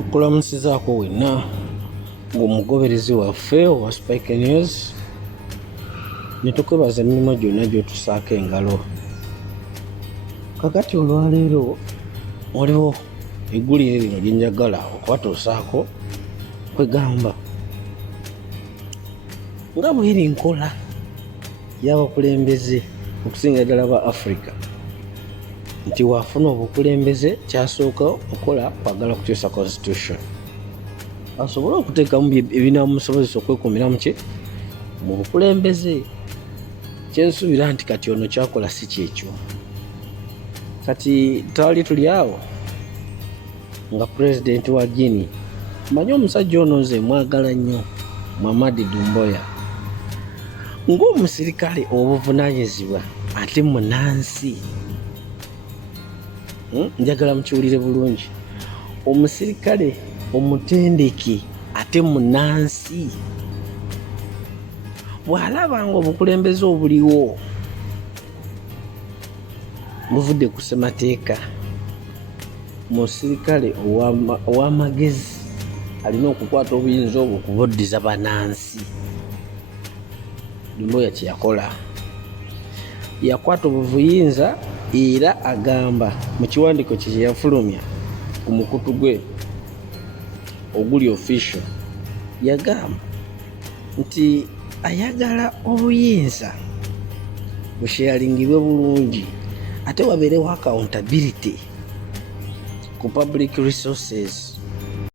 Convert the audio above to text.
Okulamusizaako wenna ng'omugoberezi waffe owa Spike News, ne tukwebaza emirimu gyonna gy'otusaako engalo. Kakati olwaleero waliwo eggulire lino lye njagala okubatuusaako, kwegamba nga bw'eri nkola y'abakulembeze okusinga ddala ba Africa, nti waafuna obukulembeze kyasooka okola kwagala kukyusa constitution asobole okuteekamu ebinaamusobozesa okwekuumira mu bukulembeze. Kyensuubira nti kati ono kyakola si kyekyo. Kati twali tuli awo nga pulezidenti wa Guinea, mmanyi omusajja ono nze mwagala nnyo, Mamadi Doumbouya, ng'omusirikale obuvunaanyizibwa ate munansi. Njagala mukiwulire bulungi, omusirikale omutendeke ate munansi bw'alaba nga obukulembeze obuliwo buvudde ku ssemateeka, musirikale ow'amagezi alina okukwata obuyinza obwo okubuddiza bannansi. Doumbouya kye yakola, yakwata obuvuyinza era agamba mu kiwandiiko kye yafulumya ku mukutu gwe oguli official, yagamba nti ayagala obuyinza bushealingibwe bulungi ate wabeerewo accountability ku public resources.